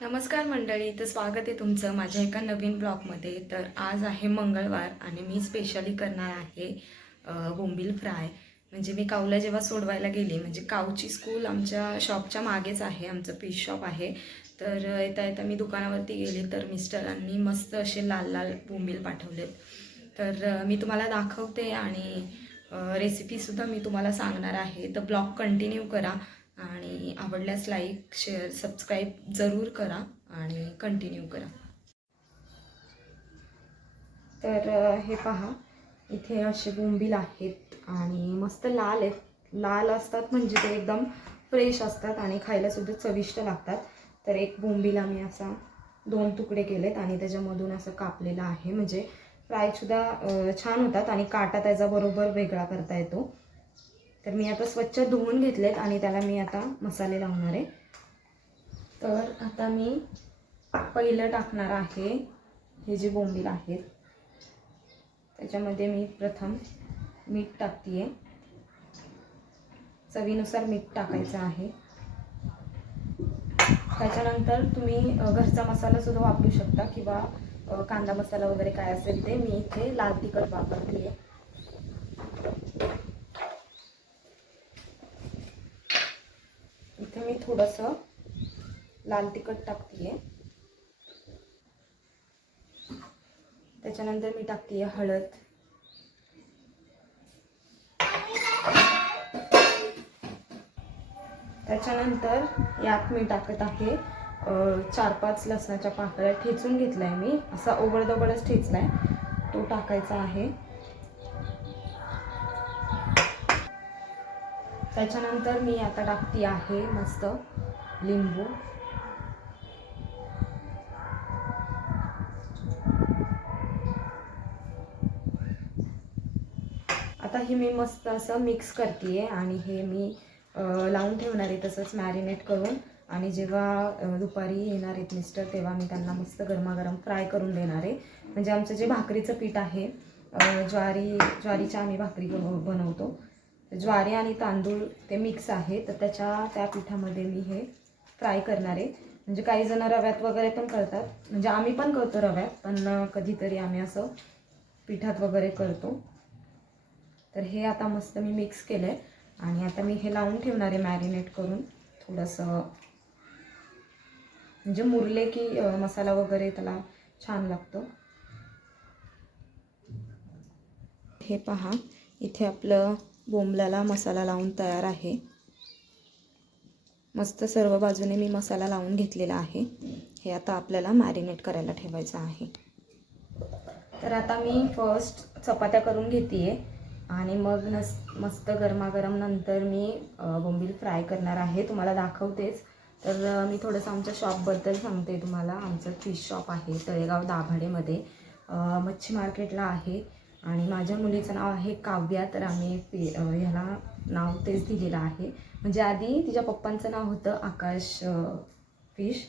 नमस्कार मंडळी तर स्वागत आहे तुमचं माझ्या एका नवीन ब्लॉगमध्ये. तर आज आहे मंगळवार आणि मी स्पेशली करणार आहे अ, बोंबील फ्राय. म्हणजे मी काऊला जेव्हा सोडवायला गेली म्हणजे काऊची स्कूल आमच्या शॉपच्या मागेच आहे आमचं फिश शॉप आहे. तर येता येता मी दुकानावरती गेले तर मिस्टरांनी मस्त असे लाल लाल बोंबील पाठवलेत तर मी तुम्हाला दाखवते आणि रेसिपीसुद्धा मी तुम्हाला सांगणार आहे. तर ब्लॉग कंटिन्यू करा. आणि आवडल्यास लाईक शेअर सबस्क्राईब जरूर करा आणि कंटिन्यू करा. तर हे पहा इथे असे बोंबील आहेत आणि मस्त लाल आहेत. लाल असतात म्हणजे ते एकदम फ्रेश असतात आणि खायला सुद्धा चविष्ट लागतात. तर एक बोंबील आम्ही असा दोन तुकडे केलेत आणि त्याच्यामधून असं कापलेलं आहे. म्हणजे फ्रायसुद्धा छान होतात आणि काटा त्याचा बरोबर वेगळा करता येतो. तर मी आता स्वच्छ धुवून घेतलेत आणि त्याला मी आता मसाले लावणार आहे. तर आता मी पहिलं टाकणार आहे हे जे बोंबील आहेत. त्याच्यामध्ये मी प्रथम मीठ टाकते चवीनुसार मीठ टाकायचं आहे. त्याच्यानंतर तुम्ही घरचा मसाला सुद्धा वापरू शकता किंवा कांदा मसाला वगैरे काय असेल ते मी इथे लाल तिखट वापरते आहे इथं मी थोडंसं लाल तिखट टाकते त्याच्यानंतर मी टाकते हळद. त्याच्यानंतर यात मी टाकत आहे चार पाच लसणाच्या पाकळ्या ठेचून घेतलाय मी. असा ओबडदोबडच ठेचलाय. तो टाकायचा आहे. त्याच्यानंतर मी आता टाकते आहे मस्त लिंबू. आता हे मी मस्त असं मिक्स करते आणि हे मी लावून ठेवणार आहे तसंच मॅरिनेट करून. आणि जेव्हा दुपारी येणार आहेत मिस्टर तेव्हा मी त्यांना मस्त गरमागरम फ्राय करून देणार आहे. म्हणजे आमचं जे भाकरीचं पीठ आहे ज्वारी ज्वारीच्या आम्ही भाकरी बनव- बनवतो. ज्वारी आणि तांदूळ ते मिक्स आहे. तर त्याच्या त्या पिठामध्ये मी हे फ्राय करणार आहे. म्हणजे काही जण रव्यात वगैरे पण करतात. म्हणजे आम्ही पण करतो रव्यात पण कधीतरी आम्ही असं पिठात वगैरे करतो. तर हे आता मस्त मी मिक्स केलं आहे आणि आता मी हे लावून ठेवणार आहे मॅरिनेट करून. थोडंसं म्हणजे मुरले की मसाला वगैरे त्याला छान लागतो. हे पहा. इथे आपलं बोंबल्याला मसाला लावून तयार आहे. मस्त सर्व बाजूने मी मसाला लावून घेतलेला आहे. हे आता आपल्याला मॅरिनेट करायला ठेवायचं आहे. तर आता मी फर्स्ट चपात्या करून घेते आणि मग नस मस्त गरमागरम नंतर मी बोंबील फ्राय करणार आहे. तुम्हाला दाखवतेच. तर मी थोडंसं आमच्या शॉपबद्दल सांगते तुम्हाला. आमचं फिश शॉप आहे तळेगाव दाभाडेमध्ये. मच्छी मार्केटला आहे. आणि माझ्या मुलीचं नाव आहे काव्या तर आम्ही फि ह्याला नाव तेच दिलेलं आहे. म्हणजे आधी तिच्या पप्पांचं नाव होतं आकाश फिश.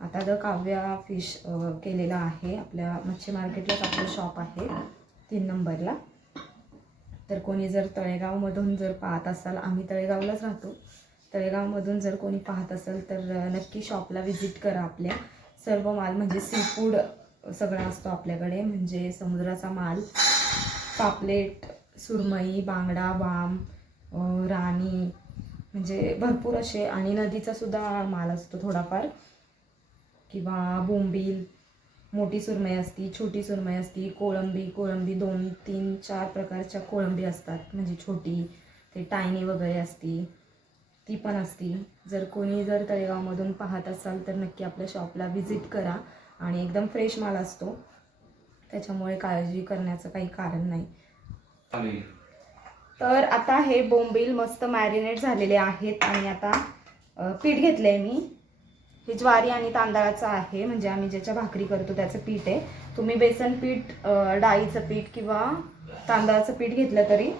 आता द काव्या फिश केलेलं आहे. आपल्या मच्छी मार्केटलाच आपलं शॉप आहे तीन नंबरला. तर कोणी जर तळेगावमधून जर पाहत असाल आम्ही तळेगावलाच राहतो. तळेगावमधून जर कोणी पाहत असेल तर नक्की शॉपला व्हिजिट करा आपल्या. सर्व माल म्हणजे सी फूड सगळा असतो आपल्याकडे म्हणजे समुद्राचा माल. पापलेट सुरमई बांगडा वाम राणी म्हणजे भरपूर असे. आणि नदीचा सुद्धा माल असतो थोडाफार. किंवा बोंबील मोठी सुरमई असती छोटी सुरमई असती कोळंबी कोळंबी दोन तीन चार प्रकारच्या कोळंबी असतात. म्हणजे छोटी ते टायनी वगैरे असती ती पण असती. जर कोणी जर तळेगावमधून पाहत असाल तर नक्की आपल्या शॉपला व्हिजिट करा. आणि एकदम फ्रेश माल असतो. त्याच्यामुळे काळजी करण्याचं काही कारण नाही. तर आता हे बोंबील मस्त मॅरिनेट झालेले आहेत आणि आता पीठ घेतलं आहे मी. हे ज्वारी आणि तांदळाचं आहे म्हणजे आम्ही ज्याच्या भाकरी करतो त्याचं पीठ आहे. तुम्ही बेसन पीठ डाळीचं पीठ किंवा तांदळाचं पीठ घेतलं तरी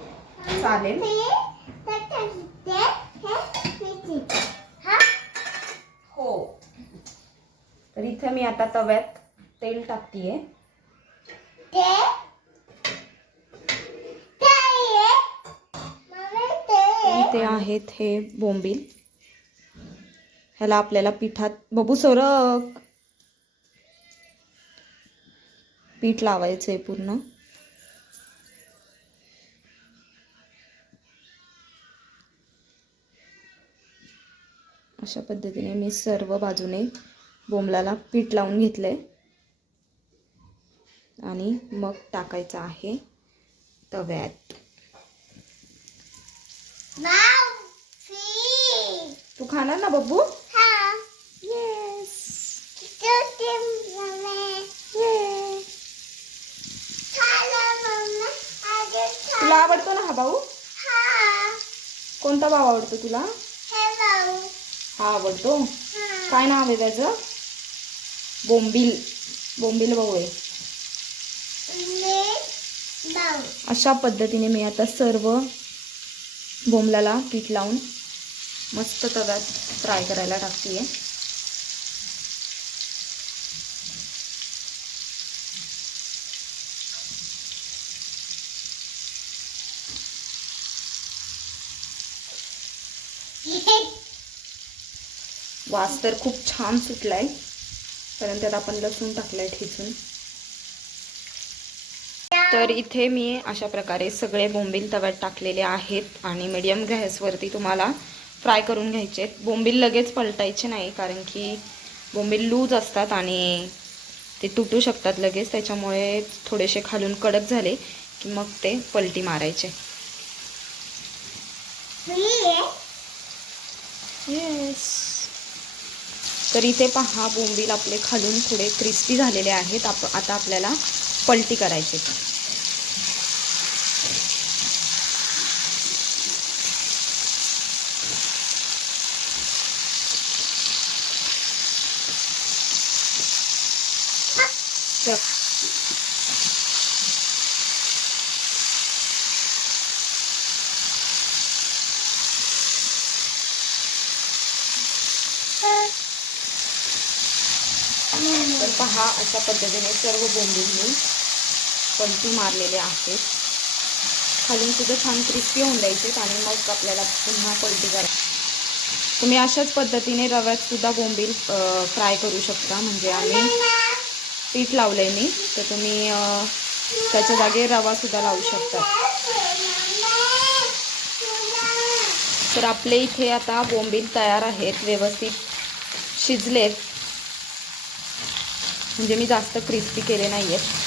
चालेल. हो. तर इथे मी आता तव्यात तेल टाकतीये. इथे आहेत हे बोंबील. ह्याला आपल्याला पिठात बबू सोरक. पीठ लावायचं आहे पूर्ण. अशा पद्धतीने मी सर्व बाजूने बोंबलाला पीठ लावून घेतलंय. आणि मग टाकायचं आहे तव्यात. तू खाणार ना बब्बू? येस तुला आवडतो ना हा भाऊ? कोणता भाऊ आवडतो तुला? हा आवडतो. काय नाव आहे त्याचं? बोंबील. बोंबील भाऊ आहे. अशा पद्धतीने मी आता सर्व बोंबलाला पीठ लावून मस्त तव्यात फ्राय करायला टाकते वास तर खूप छान सुटलाय. कारण त्यात आपण लसूण टाकलंय ठेचून. तर इथे मी अशा प्रकारे सगळे बोंबील तव्यात टाकलेले आहेत आणि मीडियम गॅसवरती तुम्हाला फ्राय करून घ्यायचे आहेत. बोंबील लगेच पलटायचे नाही कारण की बोंबील लूज असतात आणि ते तुटू शकतात लगेच. त्याच्यामुळे थोडेसे खालून कडक झाले की मग ते पलटी मारायचे. येस तर इथे पहा बोंबील आपले खालून थोडे क्रिस्पी झालेले आहेत. आप आता आपल्याला पलटी करायचे तर तर पहा अशा पद्धतीने सर्व बोंबील मी पलटी मारलेले आहेत. खालून सुद्धा छान क्रिस्पी होऊन द्यायचे आणि मग आपल्याला पुन्हा पलटी करायची. तुम्ही अशाच पद्धतीने रव्यात सुद्धा बोंबील फ्राय करू शकता. म्हणजे आम्ही पीठ लावलंय मी. तर तुम्ही त्याच्या जागी रवासुद्धा लावू शकता. तर आपले इथे आता बोंबील तयार आहेत व्यवस्थित शिजलेत. म्हणजे मी जास्त क्रिस्पी केले नाही आहेत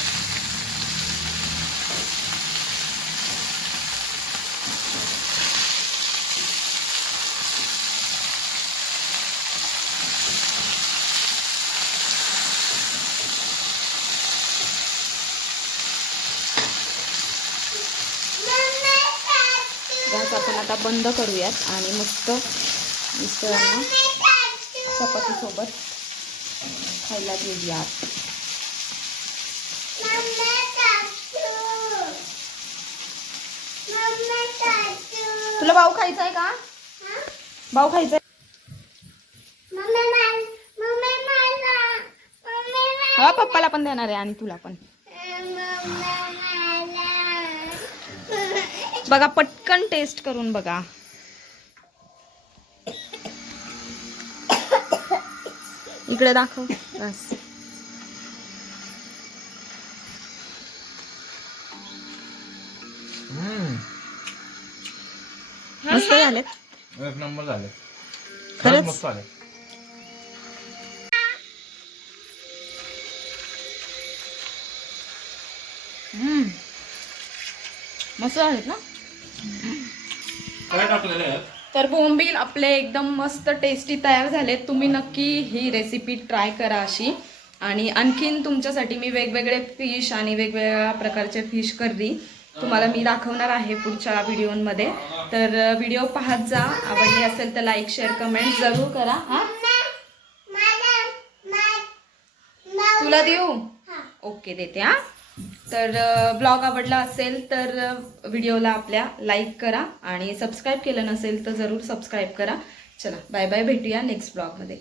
गॅस आपण आता बंद करूयात आणि मस्त मिस्टरांना चपातीसोबत खायला देऊयात तुला भाऊ खायचा आहे का? भाऊ खायचा आहे हा पप्पाला पण देणार आहे आणि तुला पण. बघा पटकन टेस्ट करून बघा. इकडे दाखव. बस. मस्त झालेत. एक नंबर झाले खरंच? मस्त. मस्त झालेत ना? काय टाकलेले आहेत. तर बोंबील आपले एकदम मस्त टेस्टी तयार झालेत. तुम्ही नक्की ही रेसिपी ट्राय करा अशी. आणि आणखीन तुमच्यासाठी मी वेगवेगळे फिश आणि वेगवेगळ्या प्रकारचे फिश करी तुम्हाला मी दाखवणार आहे पुढच्या व्हिडिओमध्ये. तर व्हिडिओ पाहत जा. आवडली असेल तर लाईक शेअर कमेंट जरूर करा हा? तुला देऊ? ओके देते हा? तर ब्लॉग आवडला असेल तर व्हिडिओला आपल्या लाईक करा आणि सबस्क्राईब केलं नसेल तर जरूर सबस्क्राईब करा. चला बाय बाय भेटूया नेक्स्ट ब्लॉगमध्ये.